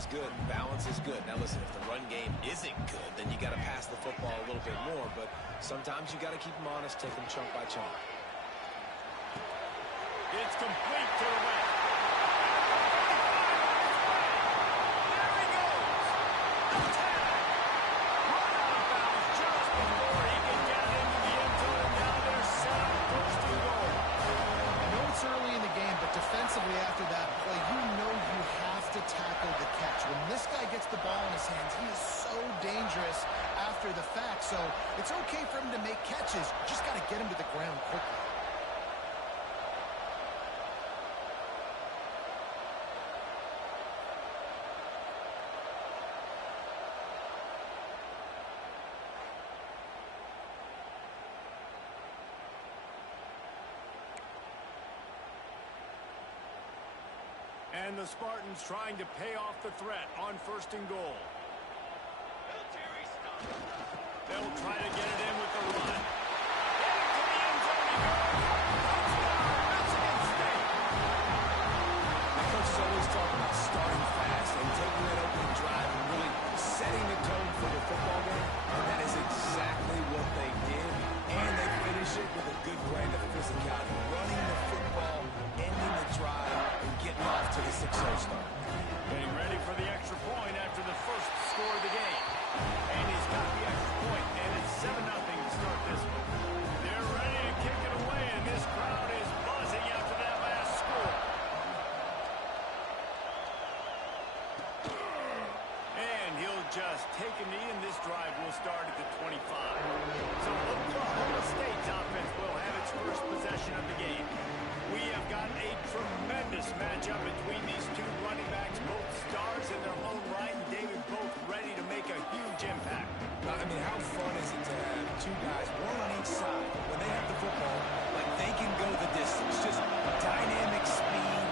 is good. Balance is good. Now, listen, if the run game isn't good, then you got to pass the football a little bit more. But sometimes you got to keep them honest, take them chunk by chunk. It's complete to the left. There he goes. The tag. Run out of bounds just before he can get it into the end zone. And now they're set up first and goal. I know it's early in the game, but defensively after that play, you know you have to tackle the catch. When this guy gets the ball in his hands, he is so dangerous after the fact. So it's okay for him to make catches. Just got to get him to the ground quickly. And the Spartans trying to pay off the threat on first and goal. They'll try to get it in with the run. Into the end zone he goes. Touchdown, Michigan State. The coach is always talking about starting fast and taking that opening drive and really setting the tone for the football game. And that is exactly what they did. And they finish it with a good brand of physicality. Running the football, ending the drive, and getting off to the 6-0 start. Getting ready for the extra point after the first score of the game. And he's got the extra point, and it's 7-0 to start this one. They're ready to kick it away, and this crowd is buzzing after that last score. And he'll just take a knee, and this drive will start at the 25. So Oklahoma State's offense will have its first possession of the game. We have got a tremendous matchup between these two running backs, both stars in their own right, and David, both ready to make a huge impact. I mean, how fun is it to have two guys, one on each side, when they have the football, like they can go the distance. Just dynamic speed,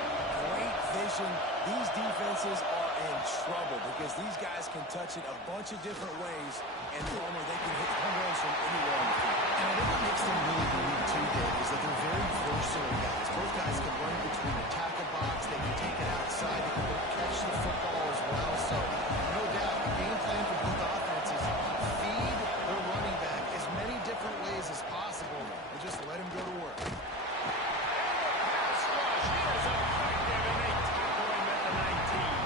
great vision. These defenses are in trouble because these guys can touch it a bunch of different ways, and Palmer, they can hit home runs from anywhere on the field. And I think what makes them really unique, too, Dave, is that they're very versatile guys. Both guys can run between the tackle box. They can take it outside. They can catch the football as well. So, no doubt, the game plan for both offenses, feed their running back as many different ways as possible and just let him go to work. Pass rush is effective, and they tackle him at the 19.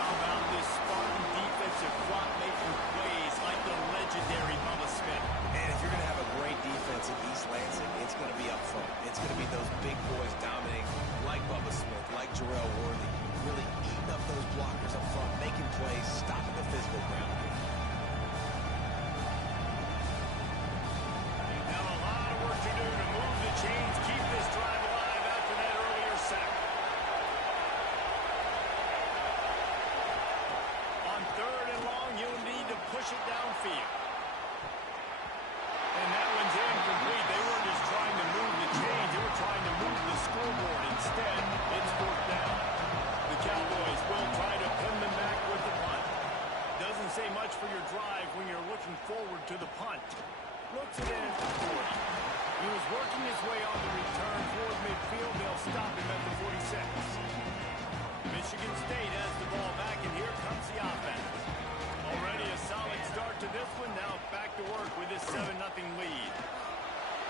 How about this Spartan defensive front making plays like the legendary Bubba Smith? And if you're going to have a great defense in East Lansing, it's going to be up front. It's going to be those big boys dominating, like Bubba Smith, like Jarrell Worthy, really eating up those blockers up front, making plays, stopping the physical ground. Now a lot of work to do to move the chains, keep this drive alive after that earlier sack. On third and long, you'll need to push it downfield. And that one's incomplete. They weren't just trying to move the chains, they were trying to move the scoreboard. Instead, it's fourth down. The Cowboys will try to pin them back with the punt. Doesn't say much for your drive when you're looking forward to the punt. Looks it in at the 40. He was working his way on the return toward midfield. They'll stop him at the 46. Michigan State has the ball back, and here comes the offense. Already a solid start to this one. Now back to work with this 7-0 lead.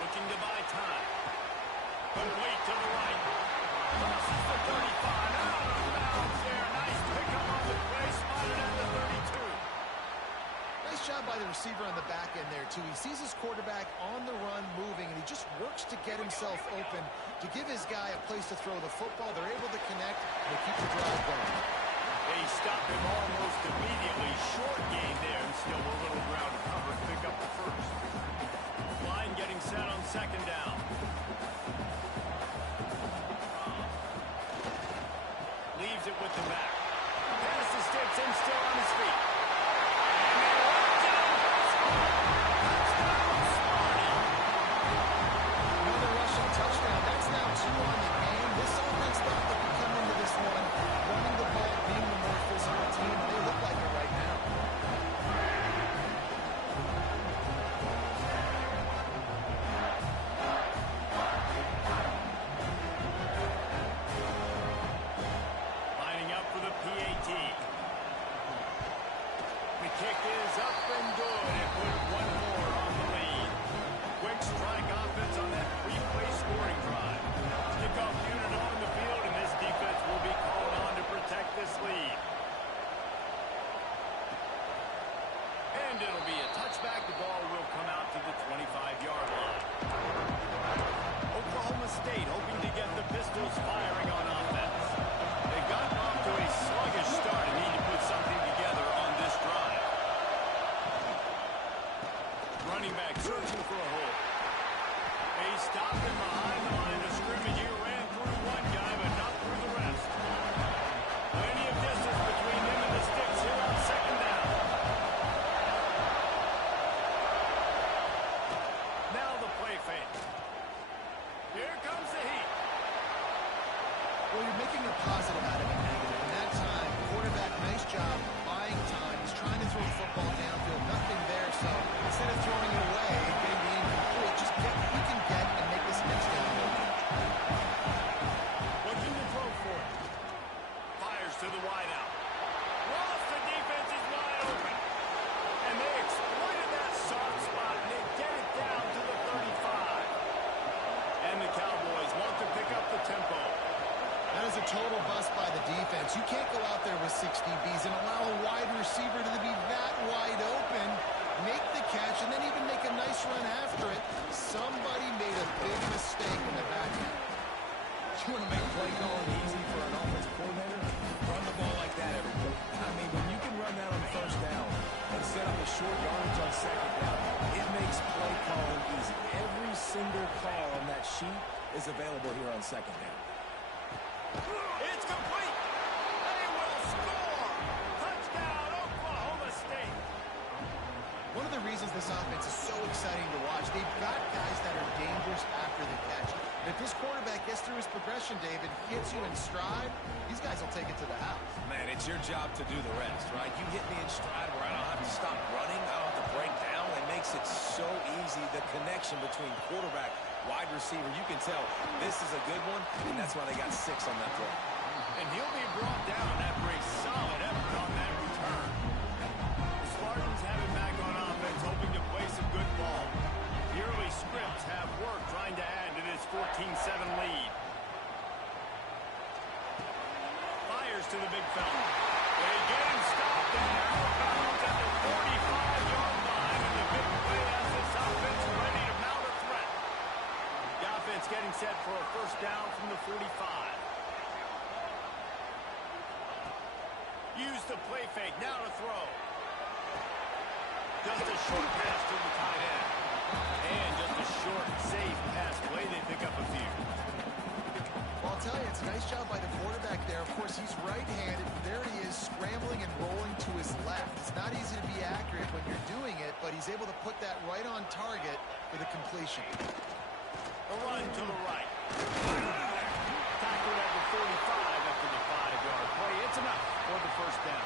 Looking to buy time. Complete to the right. Crosses the 35. Out of bounds there. Nice pickup on the play. Spotted at the 32. Nice job by the receiver on the back end there, too. He sees his quarterback on the run moving, and he just works to get himself open to give his guy a place to throw the football. They're able to connect, and they keep the drive going. They stop him almost immediately. Short gain there, and still a little ground to cover to pick up the first. Line getting set on second down. Leaves it with the back. Pass to Stetson, still on his feet. And they run down. Touchdown, Sparty. Another rushing touchdown. That's now 2 on the game. This offense thought they could come into this one running the ball, being the more physical team. They look like it right now. Lining up for the PAT. Well, you're making a positive out of a negative. In that time, quarterback, nice job buying time. He's trying to throw the football downfield. Nothing there, so instead of throwing it away and getting the incomplete, just get what you can get and make this next down go. Looking to throw for it. Fires to the wideout. Ross, the defense is wide open. And they exploited that soft spot, and they get it down to the 35. And the Cowboys want to pick up the tempo. That is a total bust by the defense. You can't go out there with 6 DBs and allow a wide receiver to be that wide open, make the catch, and then even make a nice run after it. Somebody made a big mistake in the back end. You want to make play calling easy for an offensive coordinator? Run the ball like that every play. I mean, when you can run that on first down and set up a short yardage on second down, it makes play calling easy. Every single call on that sheet is available here on second down. It's complete. They will score. Touchdown, Oklahoma State. One of the reasons this offense is so exciting to watch, they've got guys that are dangerous after the catch. If this quarterback gets through his progression, David, hits you in stride, these guys will take it to the house. Man, it's your job to do the rest, right? You hit me in stride where I don't have to stop running. I don't have to break down. It makes it so easy. The connection between quarterback, wide receiver, you can tell this is a good one, and that's why they got 6 on that play. And he'll be brought down after a solid effort on that return. The Spartans have it back on offense, hoping to play some good ball. The early scripts have worked trying to add to this 14-7 lead. Fires to the big fella. They get him stopped and out of bounds at the 45-yard line, and the big play has this offense ready to mount a threat. The offense getting set for a first down from the 45. Use the play fake, now to throw. Just a short pass to the tight end. And just a short, safe pass play. They pick up a few. Well, I'll tell you, it's a nice job by the quarterback there. Of course, he's right-handed. There he is, scrambling and rolling to his left. It's not easy to be accurate when you're doing it, but he's able to put that right on target for the completion. A run to the right. Tackled at the 45 after the 5-yard play. It's enough for the first down.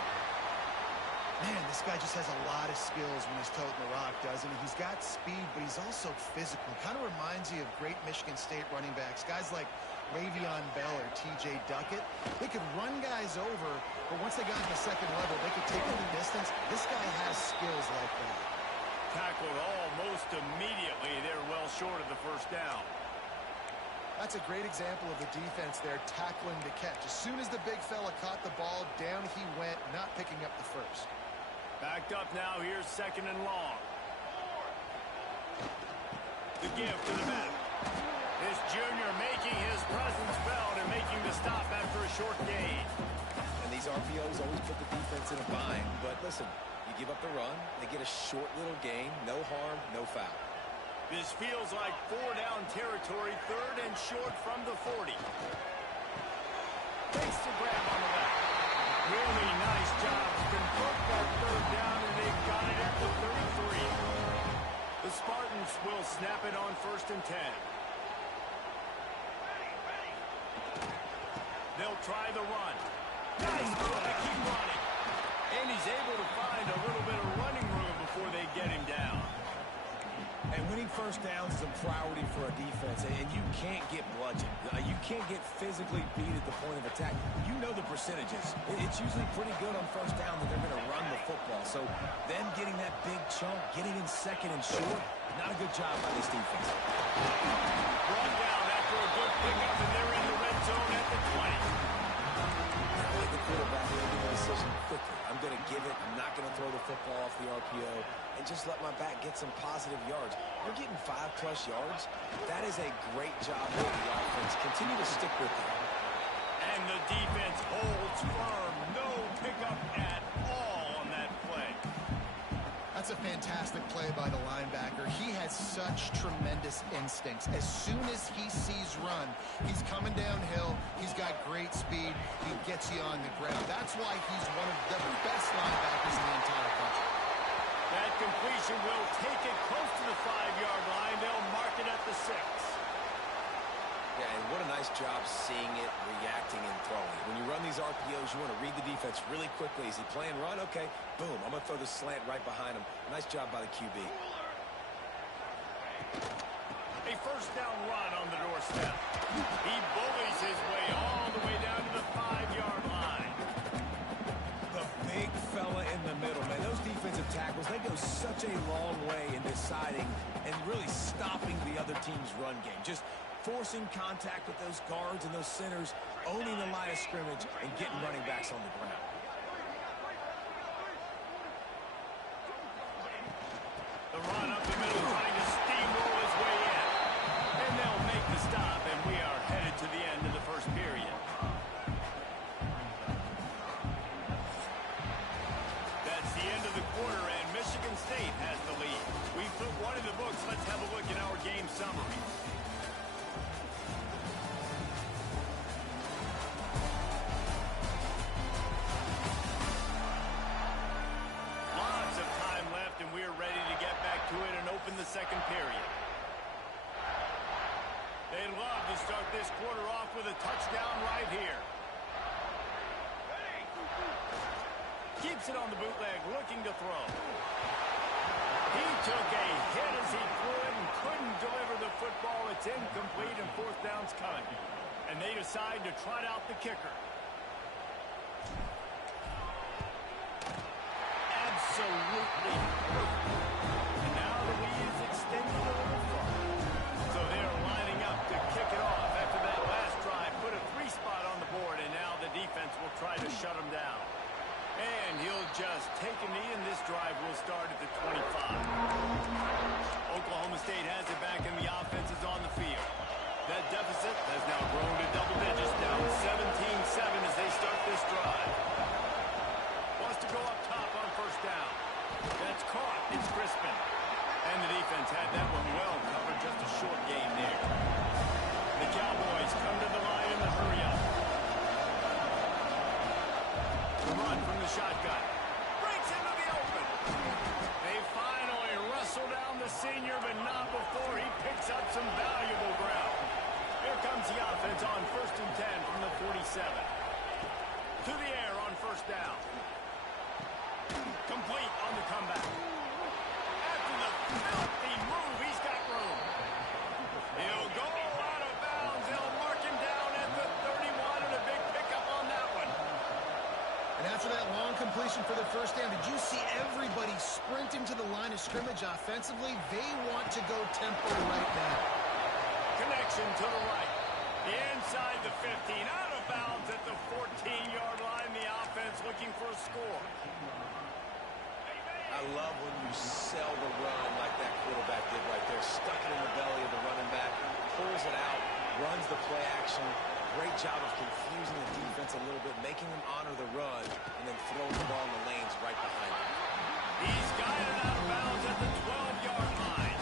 Man, this guy just has a lot of skills when he's toting the rock, doesn't he? He's got speed, but he's also physical. Kind of reminds you of great Michigan State running backs. Guys like Le'Veon Bell or T.J. Duckett. They could run guys over, but once they got to the second level, they could take them the distance. This guy has skills like that. Tackled almost immediately. They're well short of the first down. That's a great example of the defense there, tackling the catch. As soon as the big fella caught the ball, down he went, not picking up the first. Backed up now. Here's second and long. The give to the back. This junior making his presence felt and making the stop after a short gain. And these RPOs always put the defense in a bind. But listen, you give up the run, they get a short little gain, no harm, no foul. This feels like 4-down territory, third and short from the 40. Takes the grab on the back. Really nice job to convert that third down, and they've got it at the 33. The Spartans will snap it on first and 10. They'll try the run. Nice move to keep running. And he's able to find a little bit of running room before they get him down. And winning first downs is a priority for a defense, and you can't get bludgeoned. You can't get physically beat at the point of attack. You know the percentages. It's usually pretty good on first down that they're going to run the football. So them getting that big chunk, getting in second and short, not a good job by this defense. Brought down after a good pickup, and they're in the red zone at the 20. I like the quarterback making the decision quickly. I'm going to give it. I'm not going to throw the football off the RPO and just let my back get some positive yards. You're getting 5+ yards. That is a great job by the offense. Continue to stick with it. And the defense holds firm. No pickup at all on that play. That's a fantastic play by the linebacker. He has such tremendous instincts. As soon as he sees run, he's coming downhill. He's got great speed. He gets you on the ground. That's why he's one of the best linebackers in the entire country. That completion will take it close to the 5-yard line. They'll mark it at the 6. Yeah, and what a nice job seeing it, reacting, and throwing. When you run these RPOs, you want to read the defense really quickly. Is he playing run? Okay, boom. I'm going to throw the slant right behind him. Nice job by the QB. A first down run on the doorstep. He bullies his way all the way down to the 5-yard line. The big fella in the middle, man. Those defensive tackles, they go such a long way in deciding and really stopping the other team's run game. Just forcing contact with those guards and those centers, owning the line of scrimmage, and getting running backs on the ground. The run up the middle, trying to steamroll his way in. And they'll make the stop, and we are headed to the end of the first period. That's the end of the quarter, and Michigan State has the lead. We put one in the books. Let's have a look at our game summary. Lots of time left, and we're ready to get back to it and open the second period. They'd love to start this quarter off with a touchdown right here. Keeps it on the bootleg, looking to throw. He took a hit as he threw it and couldn't deliver the football. It's incomplete, and fourth down's coming. And they decide to trot out the kicker. Absolutely perfect. And now the lead is extended a little farther. So they're lining up to kick it off after that last drive. Put a 3-spot on the board, and now the defense will try to shut him down. And he'll just take a knee, and this drive will start at the 25. Oklahoma State has it back, and the offense is on the field. That deficit has now grown to double digits, down 17-7 as they start this drive. Wants to go up top on first down. That's caught. It's Crispin. And the defense had that one well covered. Just a short game there. The Cowboys come to the line in the hurry-up. The run from the shotgun. Breaks into the open. They finally wrestle down the senior, but not before he picks up some valuable ground. Here comes the offense on 1st and 10 from the 47. To the air on first down. Complete on the comeback. After the filthy move, he's got room. He'll go out of bounds. They'll mark him down at the 31, and a big pickup on that one. And after that long completion for the first down, did you see everybody sprinting to the line of scrimmage offensively? They want to go tempo right now. Connection to the right. The inside the 15. Out of bounds at the 14-yard line. The offense looking for a score. I love when you sell the run like that quarterback did right there. Stuck it in the belly of the running back, pulls it out, runs the play action. Great job of confusing the defense a little bit, making them honor the run, and then throwing the ball in the lanes right behind him. He's got it out of bounds at the 12-yard line.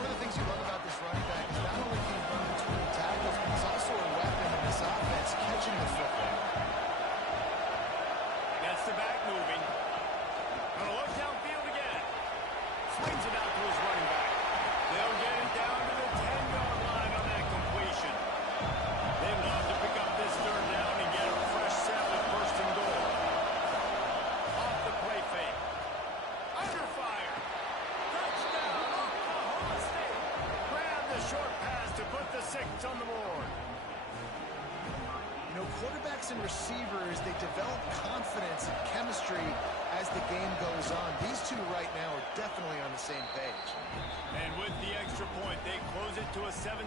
One of the things you love about this running back is not only can he run between tackles, but he's also a weapon in this offense, catching the football. Gets the back moving. Gonna look downfield again. Swings it out to his running back. They'll get it down to the 10-yard line on that completion. They'd love to pick up this third down and get a fresh set with first and goal. Off the play fake. Under fire. Touchdown, Oklahoma State. Grab the short pass to put the 6 on the board. You know, quarterbacks and receivers, they develop confidence and chemistry as the game goes on. These two right now are definitely on the same page. And with the extra point, they close it to a 17-14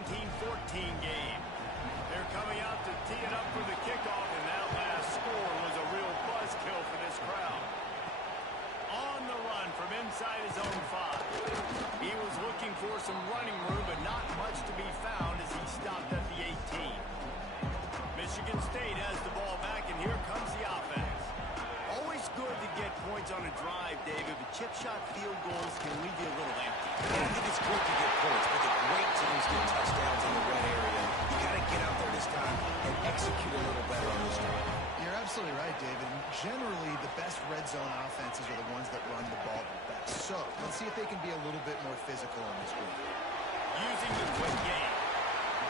game. They're coming out to tee it up for the kickoff, and that last score was a real buzzkill for this crowd. On the run from inside his own 5. He was looking for some running room, but not much to be found as he stopped at the 18. Michigan State has the ball back, and here comes the offense. Always good to get points on a drive, David, but chip shot field goals can leave you a little empty. I think it's great to get points, but the great teams get touchdowns in the red area. You got to get out there this time and execute a little better on this drive. You're absolutely right, David. And generally, the best red zone offenses are the ones that run the ball the best. So let's see if they can be a little bit more physical on this group. Using the quick game.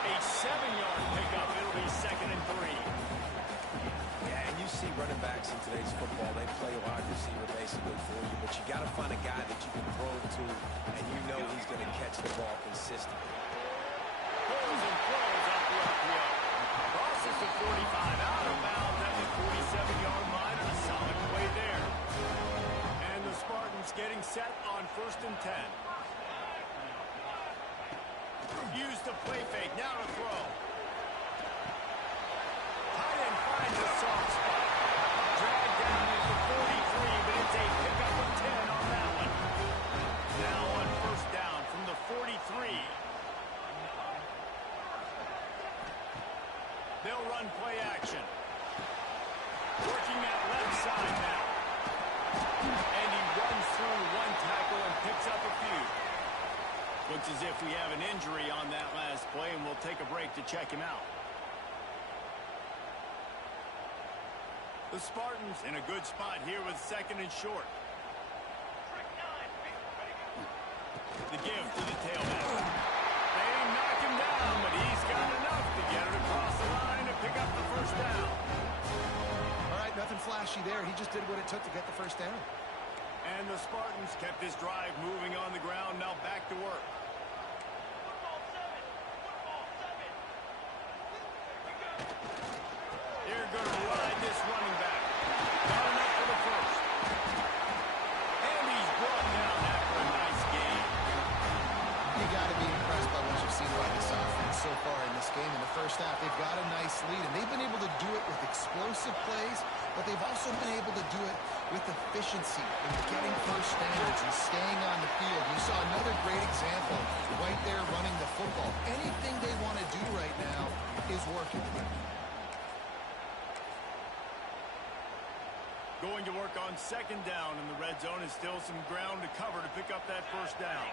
A 7-yard pickup. It'll be 2nd and 3. Yeah, and you see running backs in today's football, they play wide receiver basically for you, but you got to find a guy that you can throw it to, and you know he's going to catch the ball consistently. Pulls and throws out the RPO. Crosses to 45, out of bounds at the 47-yard line, and a solid play there. And the Spartans getting set on 1st and 10. Use the play fake, now to throw. Tight end finds a soft spot. Dragged down at the 43, but it's a pickup of 10 on that one. Now on 1st down from the 43. They'll run play action. Working that left side now. And he runs through one tackle and picks up a few. Looks as if we have an injury on that last play, and we'll take a break to check him out. The Spartans in a good spot here with 2nd and short. The give to the tailback. They knock him down, but he's got enough to get it across the line to pick up the 1st down. All right, nothing flashy there. He just did what it took to get the 1st down. And the Spartans kept this drive moving on the ground, now back to work. They're going to ride this running back. Got enough for the 1st. And he's brought down after a nice game. You got to be impressed by what you've seen by this offense so far in this game. In the 1st half, they've got a nice lead, and they've been able to do it with explosive plays, but they've also been able to do it with efficiency and getting 1st downs and staying on the field. You saw another great example right there running the football. Anything they want to do right now is working. Going to work on 2nd down in the red zone, and still some ground to cover to pick up that 1st down.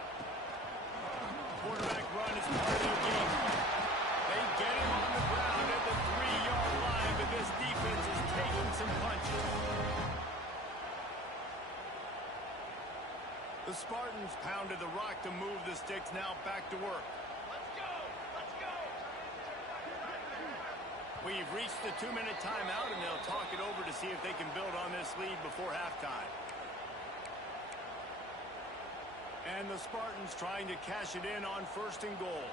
Quarterback run is part of their game. They get him on the ground at the 3-yard line, but this defense is taking some punches. The Spartans pounded the rock to move the sticks, now back to work. Let's go! Let's go! We've reached the 2-minute timeout, and they'll talk it over to see if they can build on this lead before halftime. And the Spartans trying to cash it in on 1st and goal.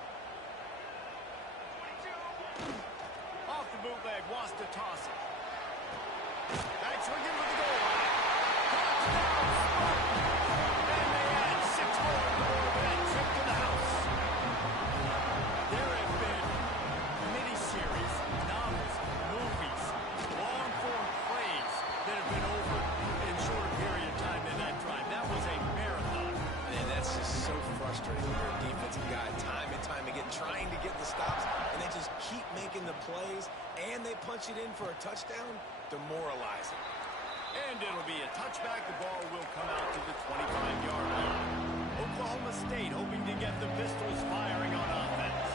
Off the bootleg, wants to toss it. Back swinging with the goal line. Touchdown, Spartans! And they add 6 more to that trip to the house. There have been miniseries, novels, movies, long-form plays that have been over in shorter period of time than that drive. That was a marathon. Man, that's just so frustrating when you're a defensive guy, time and time again, trying to get the stops, and they just keep making the plays, and they punch it in for a touchdown. Demoralizing. And it'll be a touchback. The ball will come out to the 25-yard line. Oklahoma State hoping to get the pistols firing on offense.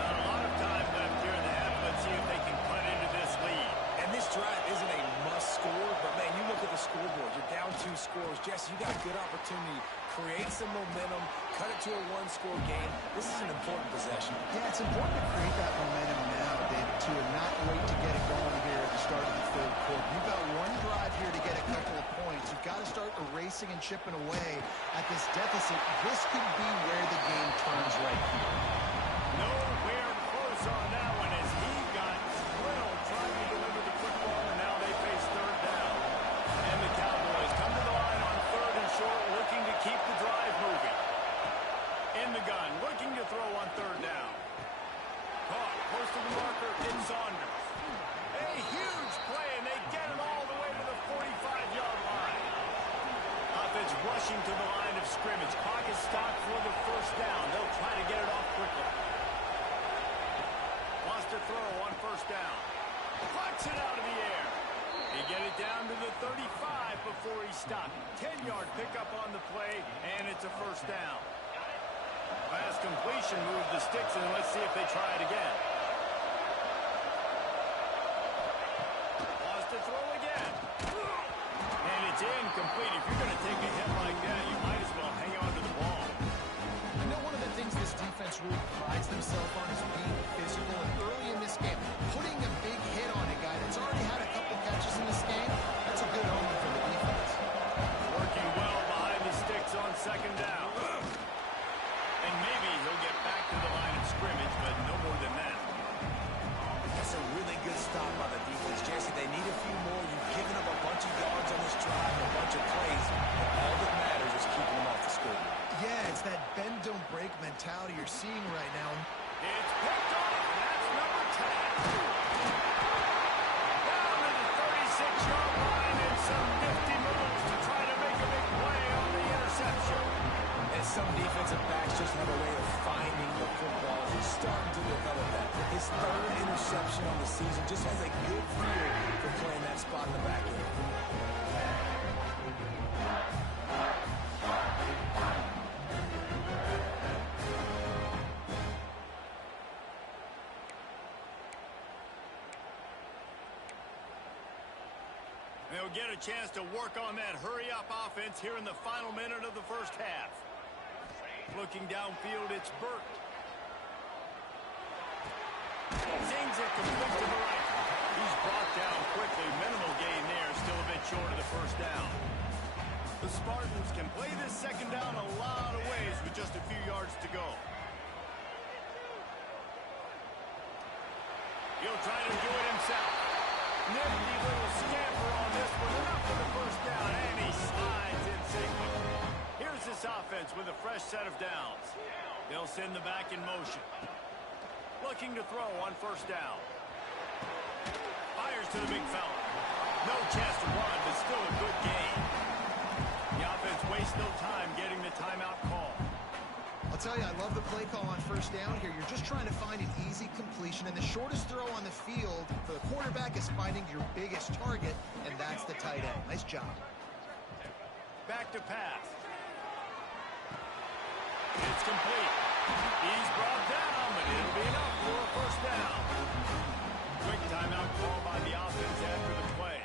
Not a lot of time left here in the half. Let's see if they can cut into this lead. And this drive isn't a must-score, but, man, you look at the scoreboard. You're down 2 scores. Jesse, you got a good opportunity. Create some momentum. Cut it to a 1-score game. This is an important possession. Yeah, it's important to create that momentum now, David, to not wait to get it going here at the start of the 3rd quarter. You've got one drive here to get a couple of points. You've got to start erasing and chipping away at this deficit. This could be where the game turns right here. Nowhere close on that one as he got thrilled trying to deliver the football, and now they face 3rd down. And the Cowboys come to the line on 3rd and short, looking to keep the drive moving. In the gun, looking to throw on 3rd down. Caught, close to the marker, it's Saunders. A huge play, and they get him all the way to the 45-yard line. Offense rushing to the line of scrimmage. Clock is stopped for the 1st down. They'll try to get it off quickly. Wants to throw on 1st down. Plucks it out of the air. He get it down to the 35 before he stopped. 10-yard pickup on the play, and it's a 1st down. Last completion moved the sticks, and let's see if they try it again. Wants to throw again. And it's incomplete. If you're going to take a hit like that, you might as well hang on to the ball. You know, one of the things this defense really prides prides themselves on is being physical. And early in this game, putting a big hit on a guy that's already had a couple catches in this game, that's a good omen for the defense. Working well behind the sticks on second down. And maybe he'll get back to the line of scrimmage, but no more than that. That's a really good stop by the defense. Jesse, they need a few more. You've given up a bunch of yards on this drive, a bunch of plays, but all that matters is keeping them off the score. Yeah, it's that bend, don't break mentality you're seeing right now. It's picked off, and that's number 10. Down to the 36-yard line and some nifty moves to try to make a big play on the interception. And some defensive backs just have a way of finding the football. He's starting to develop that. His third interception on the season just has a good feel for playing that spot in the back end. They'll get a chance to work on that hurry-up offense here in the final minute of the first half. Looking downfield, it's Burt. Zings it complete to the right. He's brought down quickly. Minimal gain there, still a bit short of the first down. The Spartans can play this second down a lot of ways with just a few yards to go. He'll try to do it himself. Nifty little scamper on this one, enough for the first down, and he slides in safely. Here's this offense with a fresh set of downs. They'll send the back in motion. Looking to throw on first down. Fires to the big fella. No chance to run, but still a good gain. The offense wastes no time getting the timeout call. I'll tell you, I love the play call on first down here. You're just trying to find an easy completion, and the shortest throw on the field for the quarterback is finding your biggest target, and that's the tight end. Nice job. Back to pass. It's complete. He's brought down, but it'll be enough for a first down. Quick timeout call by the offense after the play.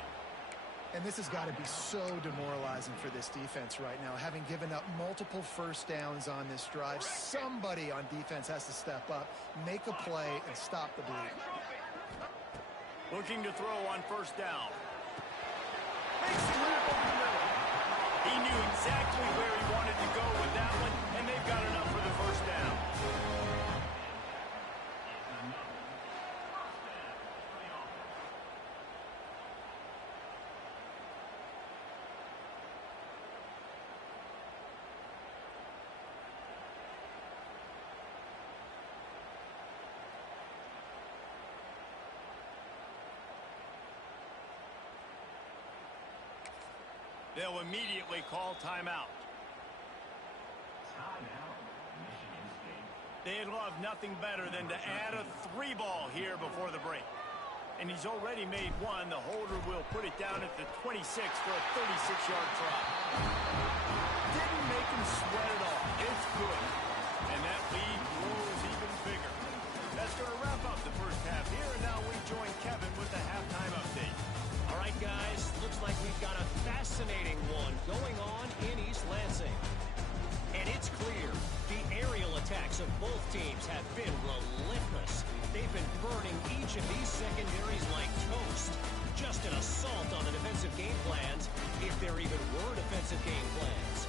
And this has got to be so demoralizing for this defense right now. Having given up multiple first downs on this drive, somebody on defense has to step up, make a play, and stop the bleed. Looking to throw on first down. Makes the grab over the middle. He knew exactly where he wanted to go with that one, and they've got enough for the first down. They'll immediately call timeout. They'd love nothing better than to add a 3-ball here before the break. And he's already made one. The holder will put it down at the 26 for a 36-yard try. Didn't make him sweat at all. It's good. And that lead grows even bigger. That's going to wrap up the first half here. And now we join Kevin with the halftime update. All right, guys, looks like we've got a fascinating one going on in East Lansing. And it's clear, the aerial attacks of both teams have been relentless. They've been burning each of these secondaries like toast. Just an assault on the defensive game plans, if there even were defensive game plans.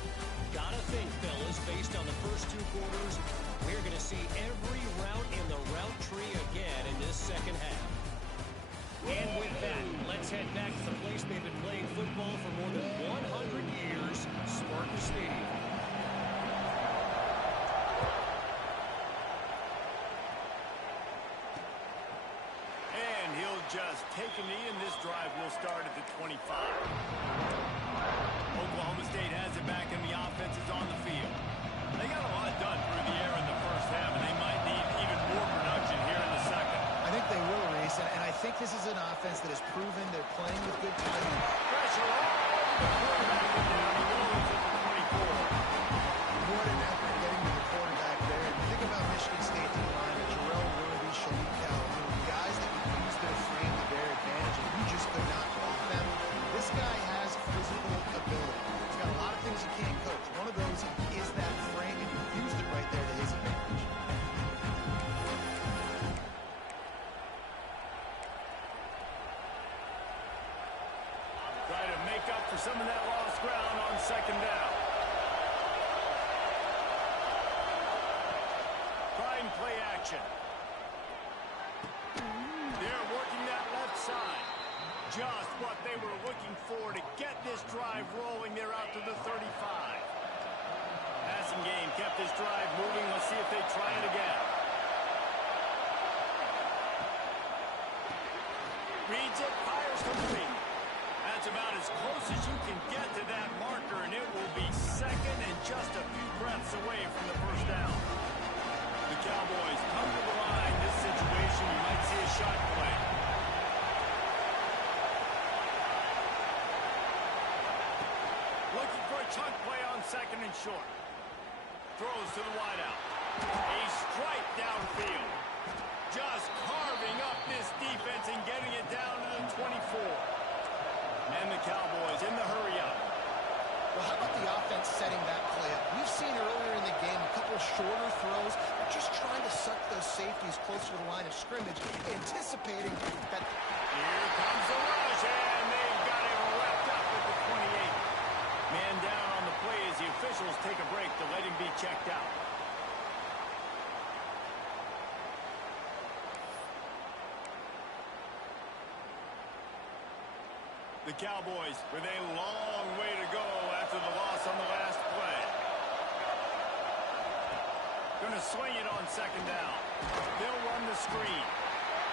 Gotta think, fellas, based on the first two quarters, we're going to see every route in the route tree again in this second half. And with that, let's head back to the place they've been playing football for more than 100 years, Spartan Stadium. And he'll just take a knee, and this drive will start at the 25. Oklahoma State has it back, and the offense is on the field. They got a lot done through the air in the first half, and they might need even more production here in the second. I think they will, Reese, and I think this is an offense that has proven they're playing with good timing. Pressure all over the quarterback, and down he goes at the 24. What an effort getting to the quarterback there. And think about Michigan State D-line, Jarrell Worthy, Shalik Calhoun, guys that would use their frame to their advantage, and you just could not block them. This guy has physical ability. He's got a lot of things you can't coach. One of those is that frame, and he used it right there to his advantage. make up for some of that lost ground on second down. Prime play action. They're working that left side. Just what they were looking for to get this drive rolling. They're out to the 35. Passing game kept this drive moving. Let's see if they try it again. Reads it, fires complete. That's about as close as you can get to that marker, and it will be second and just a few breaths away from the first down. The Cowboys come to the line. This situation, you might see a shot play. Looking for a chunk play on second and short. Throws to the wideout. A strike downfield. Just carving up this defense and getting it down to the 24. And the Cowboys in the hurry up. Well, how about the offense setting that play up? We've seen earlier in the game a couple shorter throws. They're just trying to suck those safeties closer to the line of scrimmage, anticipating that. Here comes the rush, and they've got it wrapped up at the 28. Man down on the play as the officials take a break to let him be checked out. The Cowboys with a long way to go after the loss on the last play. Going to swing it on second down. They'll run the screen.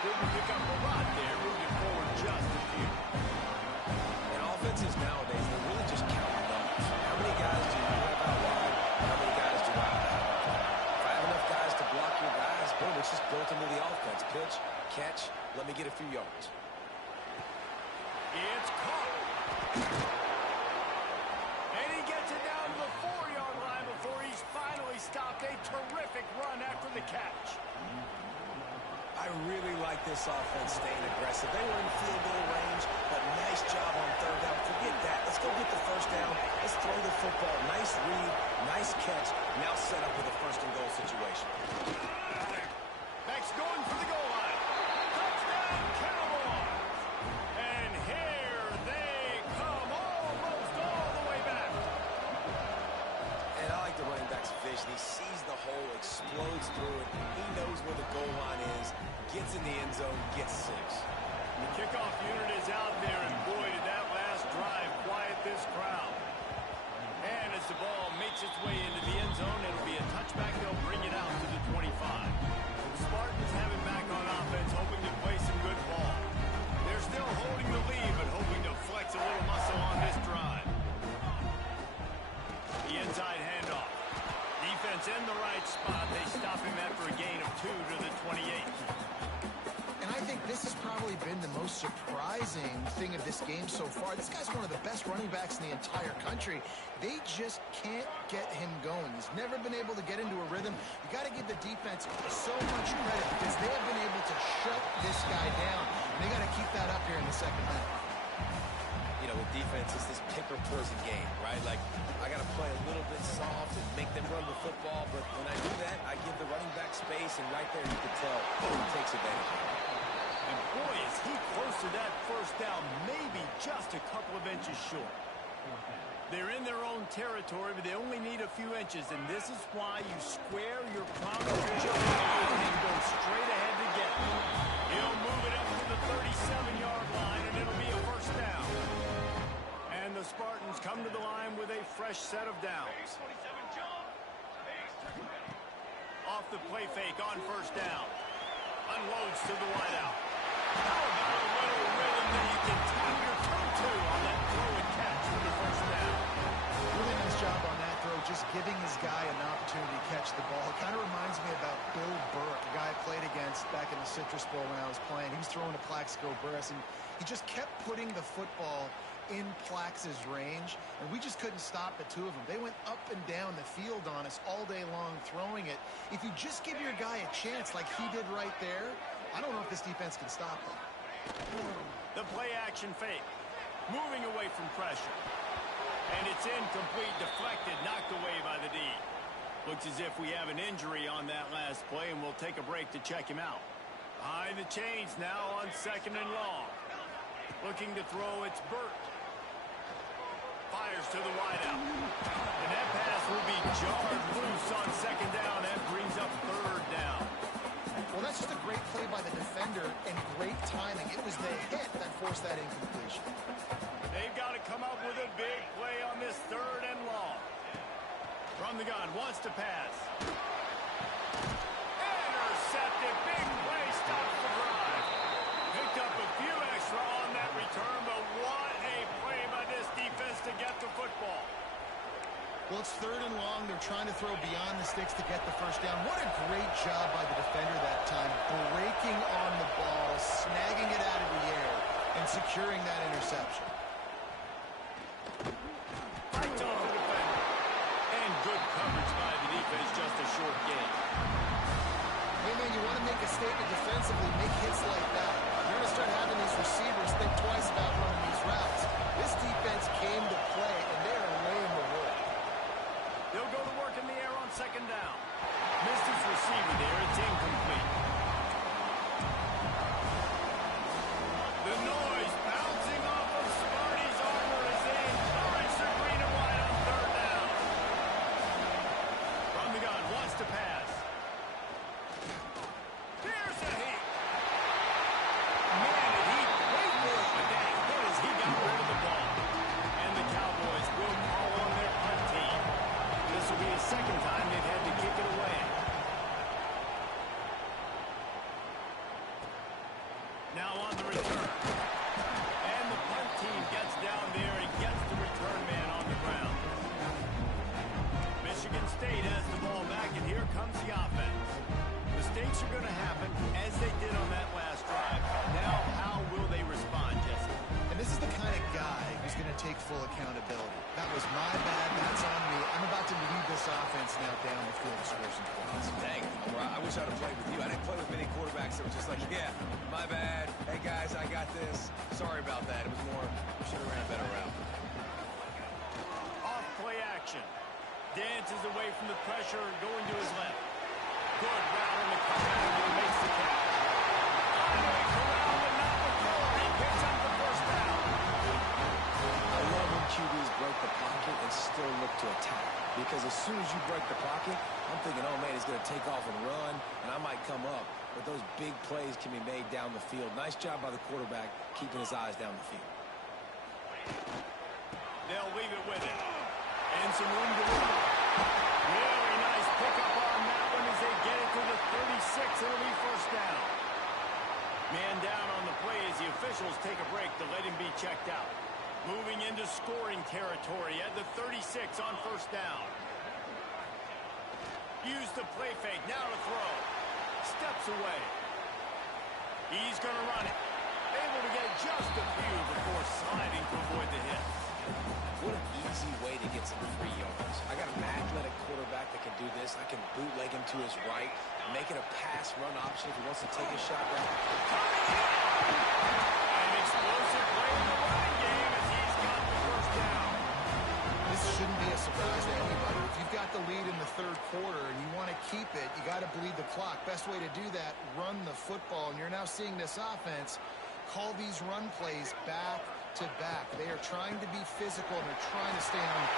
Didn't pick up a lot there, moving forward just a few. And offenses nowadays, they're really just counting numbers. How many guys do you have out wide? How many guys do I have? If I have enough guys to block your guys, boom, it's just built into the offense. Pitch, catch, let me get a few yards. It's caught. And he gets it down to the 4-yard line before he's finally stopped. A terrific run after the catch. I really like this offense staying aggressive. They were in field goal range, but nice job on third down. Forget that. Let's go get the first down. Let's throw the football. Nice read, nice catch. Now set up with a first and goal situation. Max going for the goal line. Touchdown, Cowboys. And here they come almost all the way back. And I like the running back's vision. He sees the hole, explodes through it. He knows where the goal line is, gets in the end zone, gets 6. The kickoff unit is out there, and boy, did that last drive quiet this crowd. And as the ball makes its way into the end zone, it'll be a touchback. They'll bring it out to the 25. The Spartans have it back on offense, hoping to play some good ball. They're still holding the lead, but hoping to flex a little muscle on this drive. The inside handoff. Defense in the right spot. They stop him after a gain of 2 to the 28. And I think this has probably been the most surprising thing of this game so far. This guy's one of the best running backs in the entire country. They just can't get him going. He's never been able to get into a rhythm. You got to give the defense so much credit because they have been able to shut this guy down. And they got to keep that up here in the second half. You know, with defense, it's this pick or poison game, right? Like, I got to play a little bit soft and make them run the football, but when I do that, I give the running back space, and right there you can tell he takes advantage of it. And boy, is he close to that first down, maybe just a couple of inches short. They're in their own territory, but they only need a few inches, and this is why you square your promise and go straight ahead to get it. He'll move it up to the 37-yard line, and it'll be a first down. And the Spartans come to the line with a fresh set of downs. Off the play fake on first down. Unloads to the wideout. How about a little rhythm that you can tap your toe to on that throw and catch for the first down? Really nice job on that throw, just giving his guy an opportunity to catch the ball. It kind of reminds me about Bill Burke, a guy I played against back in the Citrus Bowl when I was playing. He was throwing to Plaxico Burress, and he just kept putting the football in Plax's range, and we just couldn't stop the two of them. They went up and down the field on us all day long throwing it. If you just give your guy a chance like he did right there, I don't know if this defense can stop them. The play action fake. Moving away from pressure. And it's incomplete, deflected, knocked away by the D. Looks as if we have an injury on that last play, and we'll take a break to check him out. Behind the chains now on second and long. Looking to throw, it's Burt. Fires to the wideout. And that pass will be jarred loose on second down. That brings up third down. Well, that's just a great play by the defender and great timing. It was the hit that forced that incompletion. They've got to come up with a big play on this third and long. From the gun, wants to pass. Intercepted, big play, stops the drive. Picked up a few extra on that return, but what a play by this defense to get the football. Well, it's third and long. They're trying to throw beyond the sticks to get the first down. What a great job by the defender that time, breaking on the ball, snagging it out of the air, and securing that interception. Right off the defender. And good coverage by the defense, just a short gain. Hey, man, you want to make a statement defensively, make hits like that. You're going to start having these receivers think twice about running these routes. This defense came to play, and they are laying the wood. They'll go to work in the air on second down. Missed his receiver there. It's incomplete. The noise bouncing off of Sparty's armor as they encourage the green and white on third down. From the gun, wants to pass. Here's a heat. Man, did he wait for it, but that hit as he got rid of the ball. And the Cowboys will call on their punt team. This will be the second time they've had to kick it away. Now on the return. And the punt team gets down there and gets the return man on the ground. Michigan State has the ball back, and here comes the offense. Mistakes are going to happen, as they did on that last drive. Now, how will they respond, Jesse? And this is the kind of guy who's going to take full accountability. That was my bad. That's on me. I'm about to lead this offense now down the field to score some points. Dang, I wish I'd have played with you. I didn't play with many quarterbacks that were just like, yeah, my bad. Hey, guys, I got this. Sorry about that. It was more, we should have ran a better route. Off play action. Dances away from the pressure, going to his left. Good route in the cover, and he makes the catch. Finally corralled, but not before. He picks up the first down. I love when QBs break the pocket and still look to attack. Because as soon as you break the pocket, I'm thinking, oh, man, he's going to take off and run, and I might come up. But those big plays can be made down the field. Nice job by the quarterback keeping his eyes down the field. They'll leave it with it. And some room to run. Really nice pickup on that one as they get it to the 36. It'll be first down. Man down on the play as the officials take a break to let him be checked out. Moving into scoring territory at the 36 on first down. Use the play fake. Now to throw. Steps away. He's going to run it. Able to get just a few before sliding to avoid the hit. What an easy way to get some free yards. I got an athletic quarterback that can do this. I can bootleg him to his right, make it a pass-run option if he wants to take a shot down. An explosive play in the running game as he's got the first down. This shouldn't be a surprise to anybody. If you've got the lead in the third quarter and you want to keep it, you got to bleed the clock. Best way to do that, run the football. And you're now seeing this offense call these run plays back to back. They are trying to be physical and they're trying to stay on.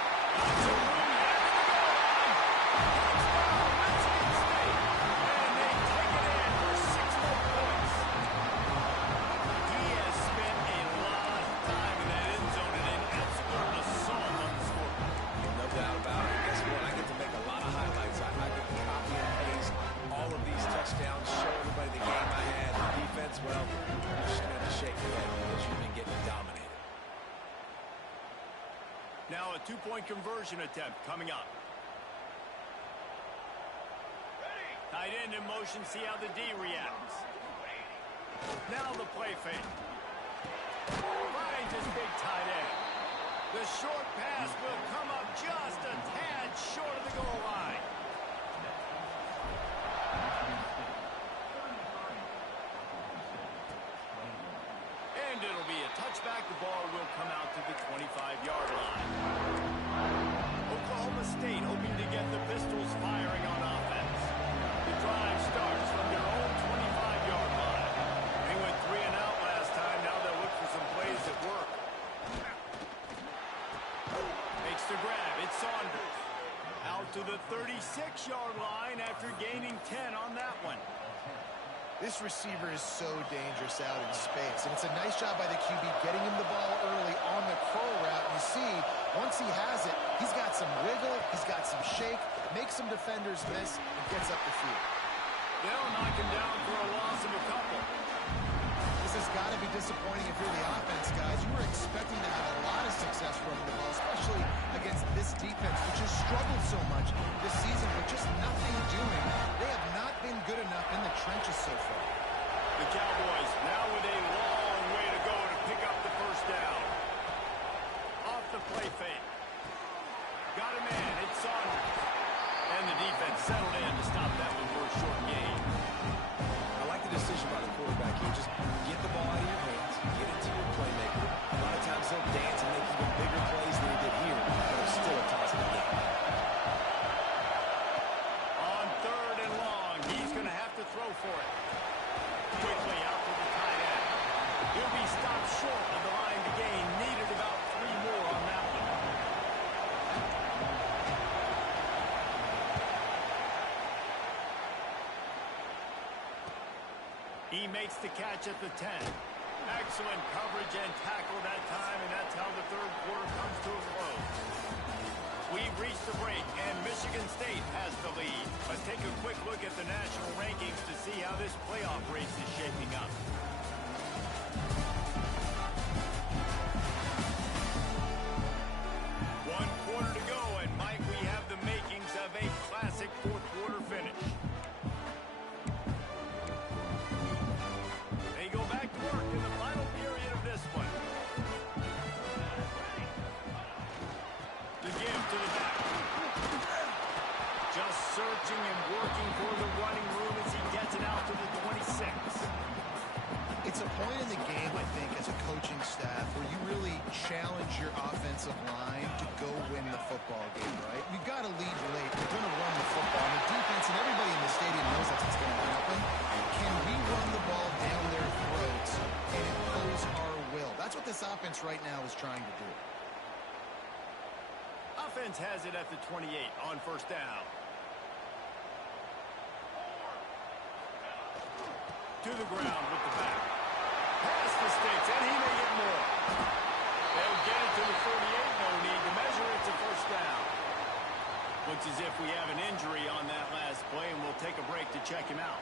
Well, I'm just going to shake your head because you've been getting dominated. Now a two-point conversion attempt coming up. Tight end in motion, see how the D reacts. Now the play fake. Finds his big tight end. The short pass will come up just a tad short of the goal line. And it'll be a touchback. The ball will come out to the 25-yard line. Oklahoma State hoping to get the Pistols firing on offense. The drive starts from their own 25-yard line. They went 3 and out last time. Now they'll look for some plays that work. the 36-yard line after gaining 10 on that one. This receiver is so dangerous out in space, and it's a nice job by the QB getting him the ball early on the curl route. You see, once he has it, he's got some wiggle, he's got some shake, makes some defenders miss, and gets up the field. They'll knock him down for a loss of a couple. This has got to be disappointing if you're the offense, guys. You were expecting to have a lot of success running the ball, especially against this defense, which has struggled so much this season with just nothing doing. They have not been good enough in the trenches so far. The Cowboys now with a long way to go to pick up the first down. Off the play fake. Got a man. It's Saunders. And the defense settled in to stop that one for a short gain. I like the decision by the quarterback here. Just get the ball out of your hands, get it to your playmaker. A lot of times they'll dance and make even bigger plays than he did here, but it's still a toss in the game. On 3rd and long, he's going to have to throw for it. Quickly out to the tight end. He'll be stopped short of the line to gain. Needed about 3 more on that one. He makes the catch at the 10. Excellent coverage and tackle that time, and that's how the third quarter comes to a close. We've reached the break, and Michigan State has the lead. Let's take a quick look at the national rankings to see how this playoff race is shaping up. One quarter to go, and Mike, we have the makings of a classic fourth quarter finish. They go back to work in the final period of this one. The give to the back. Just searching and working for the running room as he gets it out to the 26. It's a point in the game, I think, as a coaching staff where you really challenge your offensive line to go win the football game, right? You've got to lead late. You're going to run the football. And the defense and everybody in the stadium knows that's what's going to happen. Can we run the ball down their throats and impose our will? That's what this offense right now is trying to do. Offense has it at the 28 on first down. To the ground with the back. Past the sticks, and he may get more. They'll get it to the 48. No need to measure. It's a first down. Looks as if we have an injury on that last play, and we'll take a break to check him out.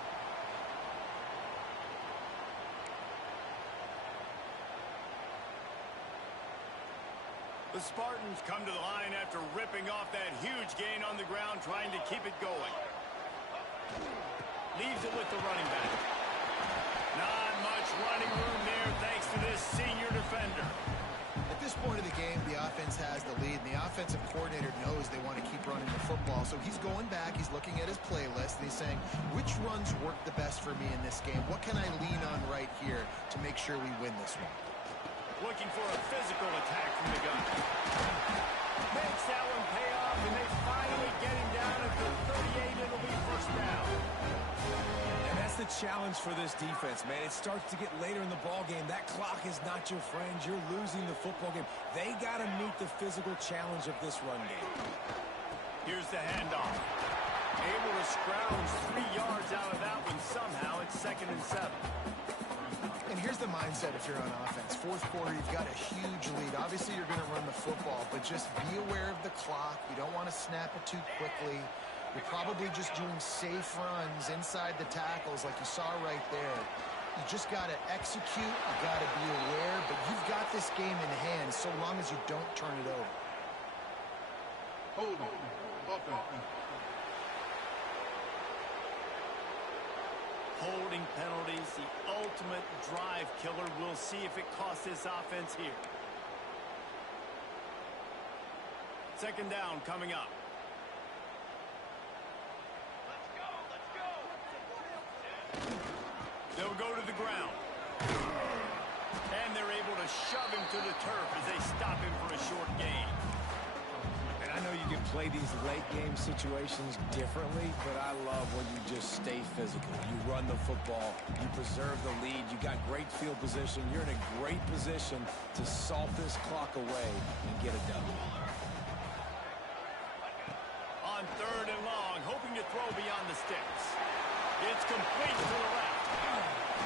The Spartans come to the line after ripping off that huge gain on the ground, trying to keep it going. Leaves it with the running back. Not much running room there thanks to this senior defender. At this point of the game, the offense has the lead, and the offensive coordinator knows they want to keep running the football. So he's going back, he's looking at his playlist, and he's saying, which runs work the best for me in this game? What can I lean on right here to make sure we win this one? Looking for a physical attack from the gun. Makes that one pay off, and they finally get him down at the 38. It'll be first down. And that's the challenge for this defense, man. It starts to get later in the ball game. That clock is not your friend. You're losing the football game. They got to meet the physical challenge of this run game. Here's the handoff. Able to scrounge 3 yards out of that one somehow. It's 2nd and 7. And here's the mindset if you're on offense. Fourth quarter, you've got a huge lead. Obviously, you're going to run the football, but just be aware of the clock. You don't want to snap it too quickly. You're probably just doing safe runs inside the tackles like you saw right there. You just got to execute. You got to be aware, but you've got this game in hand so long as you don't turn it over. Hold on. Holding penalties, the ultimate drive killer. We'll see if it costs this offense here. 2nd down coming up. They'll go to the ground. And they're able to shove him to the turf as they stop him for a short gain. And I know you can play these late game situations differently, but I love when you just stay physical. You run the football, you preserve the lead, you got great field position, you're in a great position to salt this clock away and get it done. On 3rd throw beyond the sticks. It's complete to the left.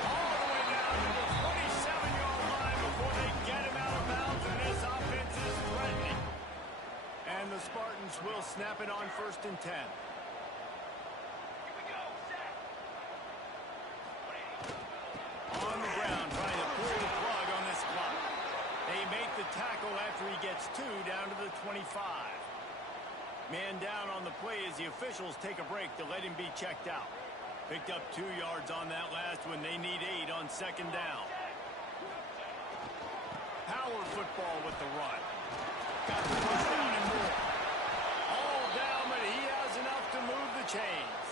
All the way down to the 27-yard line before they get him out of bounds, and this offense is threatening. And the Spartans will snap it on 1st and 10. On the ground, trying to pull the plug on this clock. They make the tackle after he gets 2 down to the 25. Man down on the play as the officials take a break to let him be checked out. Picked up 2 yards on that last one. They need 8 on 2nd down. Power football with the run. Got the first down and more. All down, but he has enough to move the chains.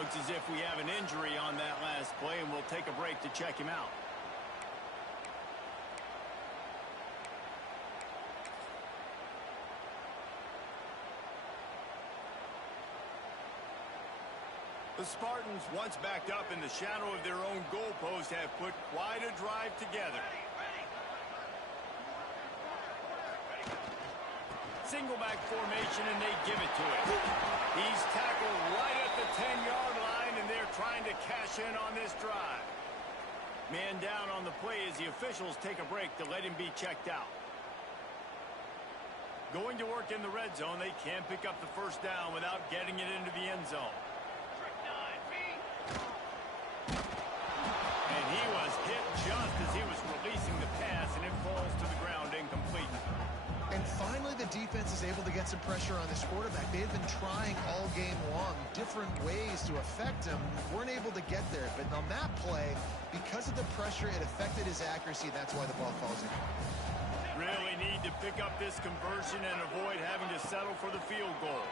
Looks as if we have an injury on that last play, and we'll take a break to check him out. The Spartans, once backed up in the shadow of their own goalpost, have put quite a drive together. Single back formation, and they give it to him. He's tackled right at the 10-yard line, and they're trying to cash in on this drive. Man down on the play as the officials take a break to let him be checked out. Going to work in the red zone, they can't pick up the first down without getting it into the end zone. And he was hit just as he was releasing the pass, and it falls to the ground incomplete. And finally, the defense is able to get some pressure on this quarterback. They had been trying all game long different ways to affect him. Weren't able to get there. But on that play, because of the pressure, it affected his accuracy. That's why the ball falls in. Really need to pick up this conversion and avoid having to settle for the field goal.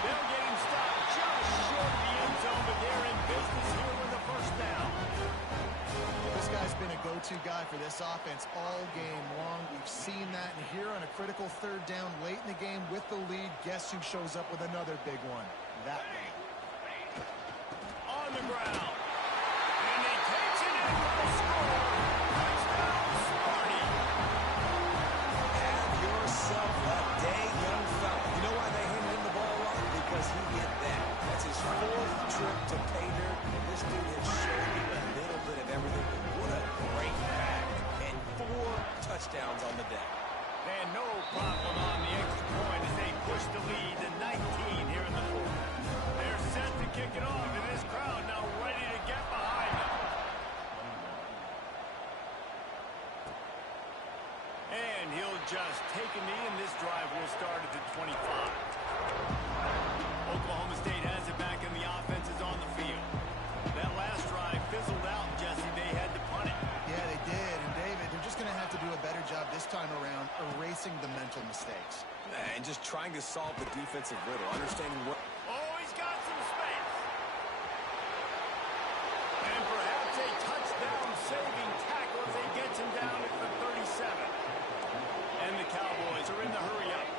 They'll get him stopped just short of the end zone, but they're in business here with the first down. This guy's been a go-to guy for this offense all game long. We've seen that, and here on a critical 3rd down late in the game with the lead, guess who shows up with another big one? That one. On the ground. And he takes it in for the score. Touchdown, Sparty. Have yourself a day, young fella. You know why they handed him the ball off? Because he hit that. That's his 4th trip to pay dirt, and this dude has shown you a little bit of everything. What a great pack. And 4 touchdowns on the day. And no problem on the extra point as they push the lead to 19 here in the 4th. They're set to kick it off, and this crowd now ready to get behind them. And he'll just take a knee, and this drive will start at the 25. Oklahoma State has it back, and the offense is on the field. That last drive fizzled out, Jesse. They had to punt it. Yeah, they did. And, David, they're just going to have to do a better job this time around erasing the mental mistakes. And just trying to solve the defensive riddle, understanding what... Oh, he's got some space. And perhaps a touchdown-saving tackle as they get him down at the 37. And the Cowboys are in the hurry-up.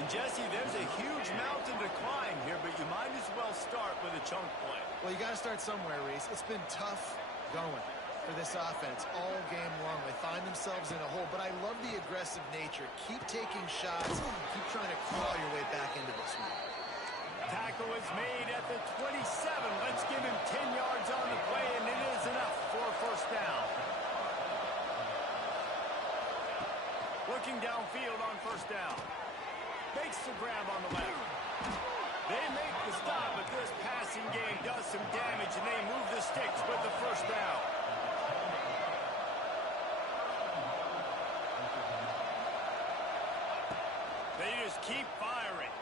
And, Jesse, there's a huge mountain to climb here, but you might as well start with a chunk play. Well, you got to start somewhere, Reese. It's been tough going for this offense all game long. They find themselves in a hole, but I love the aggressive nature. Keep taking shots. Keep trying to claw your way back into this one. Tackle is made at the 27. Let's give him 10 yards on the play, and it is enough for a first down. Looking downfield on first down. Makes the grab on the left. They make the stop, but this passing game does some damage, and they move the sticks with the first down. They just keep firing.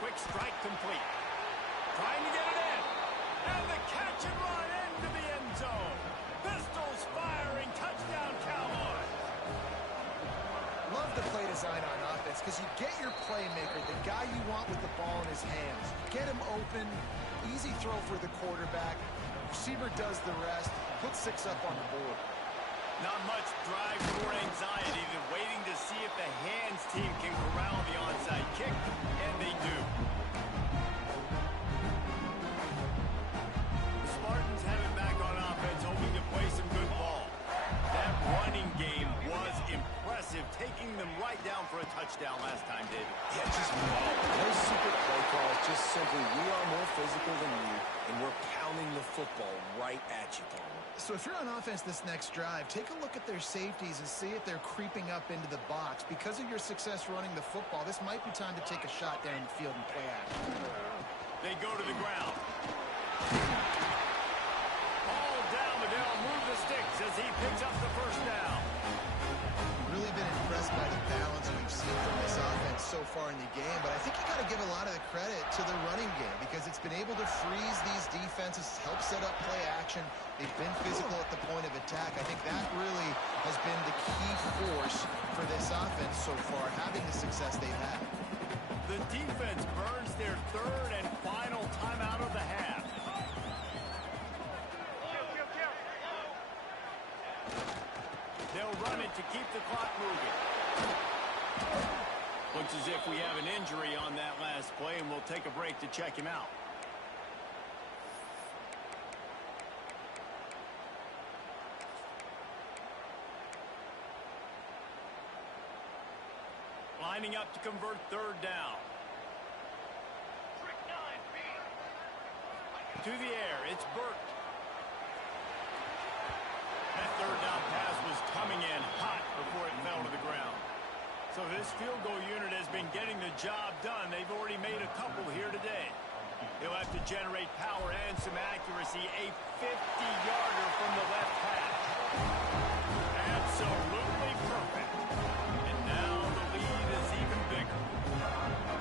Quick strike complete. Trying to get it in. And the catch and run into the end zone. Pistols firing. Touchdown, Cowboys. Love the play design on offense because you get your playmaker, the guy you want with the ball in his hands. Get him open, easy throw for the quarterback. Receiver does the rest, put 6 up on the board. Not much drive or anxiety than waiting to see if the hands team can corral the onside kick, and they do. The Spartans have it back on offense, hoping to play some good ball. That running game was impressive, taking them right down for a touchdown. touchdown last time, David. Yeah, just no secret play calls, just simply we are more physical than you, and we're pounding the football right at you, Palmer. So if you're on offense this next drive, take a look at their safeties and see if they're creeping up into the box. Because of your success running the football, this might be time to take a shot down the field and play action. They go to the ground. Ball down, but they'll move the sticks as he picks up the first down. Really been impressed by the balance we've seen from this offense so far in the game, but I think you got to give a lot of the credit to the running game because it's been able to freeze these defenses, help set up play action. They've been physical at the point of attack. I think that really has been the key force for this offense so far, having the success they've had. The defense burns their third and final timeout of the half. They'll run it to keep the clock moving. Looks as if we have an injury on that last play, and we'll take a break to check him out. Lining up to convert third down. To the air, it's Burt. That third down pass was coming in hot before it fell to the ground. So this field goal unit has been getting the job done. They've already made a couple here today. They'll have to generate power and some accuracy. A 50-yarder from the left hash. Absolutely perfect. And now the lead is even bigger.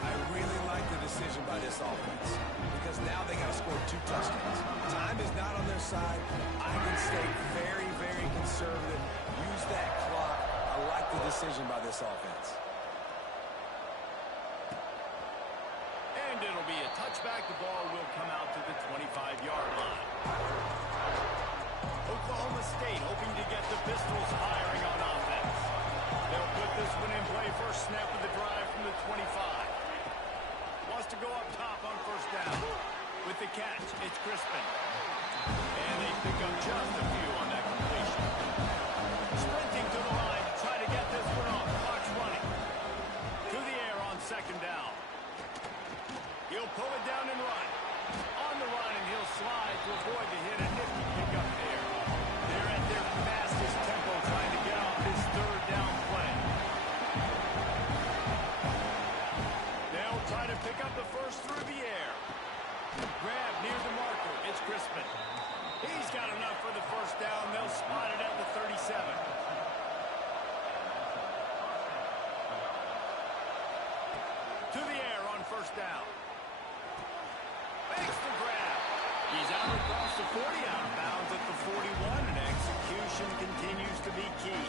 I really like the decision by this offense because now they got to score 2 touchdowns. Time is not on their side. I can stay very, very conservative. Use that clock. I like the decision by this offense. And it'll be a touchback. The ball will come out to the 25-yard line. Oklahoma State hoping to get the Pistols firing on offense. They'll put this one in play first snap of the drive from the 25. Wants to go up top on first down. With the catch, it's Crispin. And they pick up just a few on that completion. Sprinting to the line to try to get this one off. Clock's running. To the air on second down. He'll pull it down and run. On the run, and he'll slide to avoid the hit. A nifty pickup there. They're at their fastest tempo trying to get off this third down play. They'll try to pick up the first through the air. Grab near the marker. It's Crispin. He's got enough for the first down. They'll spot it at the 37. To the air on first down. Makes the grab. He's out across the 40, out of bounds at the 41, and execution continues to be key.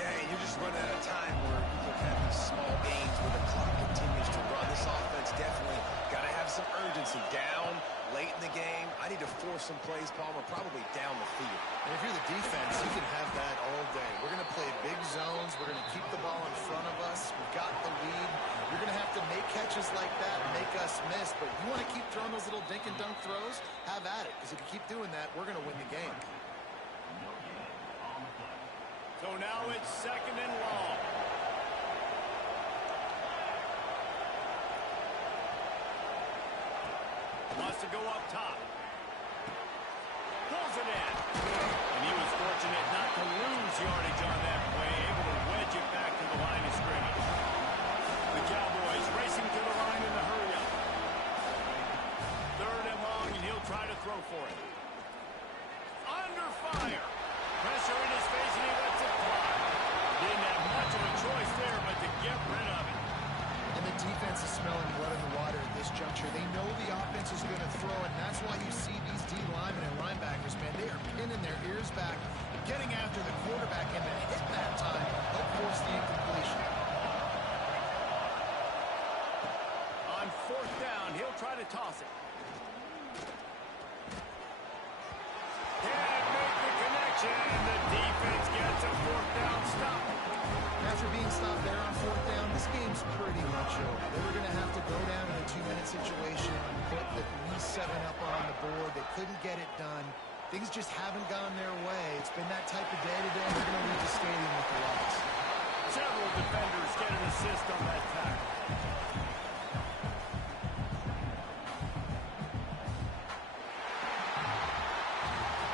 Yeah, and you're just running out of time where you have these small gains where the clock continues to run. This offense definitely got to have some urgency. Down, late in the game, I need to force some plays, Palmer, probably down the field. And if you're the defense, you can have that all day. We're going to play big zones. We're going to keep the ball in front of us. We've got the lead. You're going to have to make catches like that and make us miss. But you want to keep throwing those little dink and dunk throws? Have at it. Because if you keep doing that, we're going to win the game. So now it's second and long. Wants to go up top. Pulls it in. And he was fortunate not to lose yardage on that play, able to wedge it back to the line of scrimmage. The Cowboys racing to the line in the hurry-up. Third and long, and he'll try to throw for it. Under fire. Pressure in his face, and he lets it fly. Didn't have much of a choice there, but to get rid of it. And the defense is smelling blood in the water at this juncture. They know the offense is going to throw it, and that's why you see these D linemen and linebackers, man, they are pinning their ears back, getting after the quarterback, and the hit that time helped force the incompletion. On fourth down, he'll try to toss it. Can't make the connection, and the defense gets a fourth down stop. After being stopped there on fourth down, this game's pretty much over. They were going to have to go down in a 2-minute situation and put at least 7 up on the board. They couldn't get it done. Things just haven't gone their way. It's been that type of day today. They're going to leave the stadium with the loss. Several defenders get an assist on that tackle.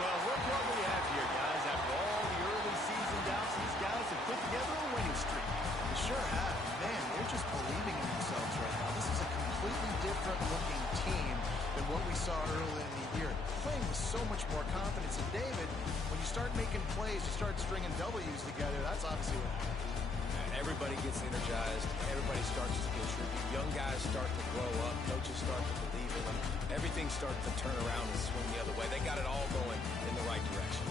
Well, look what we have here, guys. After all the early season doubts, these guys have put together a winning streak. They sure have. Man, they're just believing in themselves right now. This is a completely different looking team than what we saw early in the year. Playing with so much more confidence. And David, when you start making plays, you start stringing W's together, that's obviously what happens. Everybody gets energized. Everybody starts to contribute. Young guys start to grow up. Coaches start to believe in them. Everything starts to turn around and swing the other way. They got it all going in the right direction.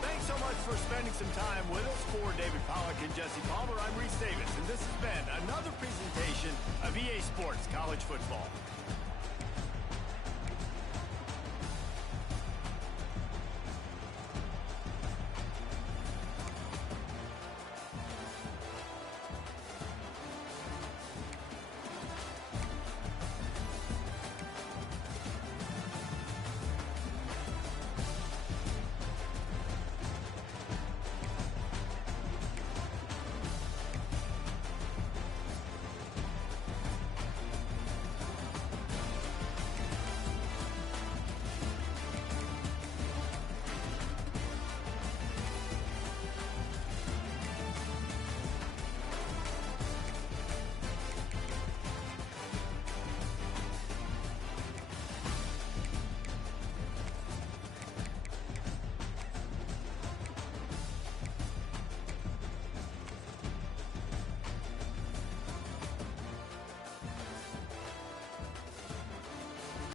Thanks so much for spending some time with us. For David Pollack and Jesse Palmer, I'm Reese Davis, and this has been another presentation of EA Sports College Football.